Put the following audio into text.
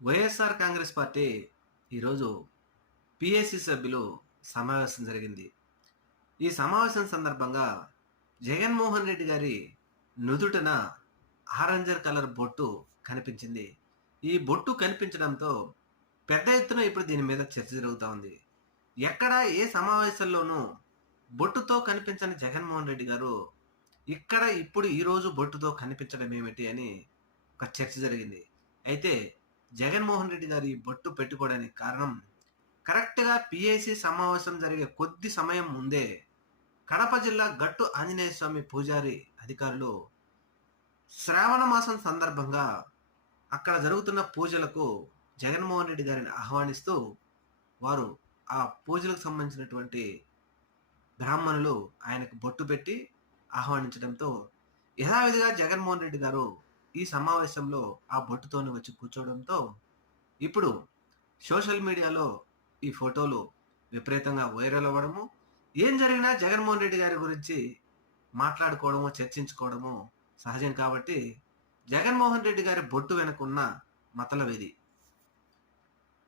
YSR Congress party ఈరోజు PAC సభ్యులు సమావేశం జరిగింది. ఈ సమావేశం సందర్భంగా జగన్మోహన్ రెడ్డి గారి నుదుటన ఆరెంజర్ కలర్ బొట్టు కనిపించింది. ఈ బొట్టు కనిపించడంతో పెద్ద ఎత్తున ఇప్పుడు దీని మీద చర్చ జరుగుతా ఉంది. ఎక్కడ ఏ సమావేశంలోనూ బొట్టుతో కనిపించని జగన్మోహన్ రెడ్డి గారు ఇక్కడ ఇప్పుడు ఈరోజు బొట్టుతో కనిపించడం ఏమిటి అని ఒక చర్చ జరిగింది. అయితే జగన్మోహన్ రెడ్డి గారు ఈ బొట్టు పెట్టుకోవడానికి కారణం కరెక్ట్‌గా పీఏసీ సమావేశం జరిగే కొద్ది సమయం ముందే కడప జిల్లా గట్టు ఆంజనేయ స్వామి పూజారి అధికారులు శ్రావణ మాసం సందర్భంగా అక్కడ జరుగుతున్న పూజలకు జగన్మోహన్ రెడ్డి గారిని ఆహ్వానిస్తూ వారు ఆ పూజలకు సంబంధించినటువంటి బ్రాహ్మణులు ఆయనకు బొట్టు పెట్టి ఆహ్వానించడంతో యథావిధిగా జగన్మోహన్ రెడ్డి గారు ఈ సమావేశంలో ఆ బొట్టుతోనే వచ్చి కూర్చోవడంతో ఇప్పుడు సోషల్ మీడియాలో ఈ ఫోటోలు విపరీతంగా వైరల్ అవ్వడము, ఏం జరిగినా జగన్మోహన్ రెడ్డి గారి గురించి మాట్లాడుకోవడము, చర్చించుకోవడము సహజం కాబట్టి జగన్మోహన్ రెడ్డి గారి బొట్టు వెనకున్న మతలబ్ ఇది.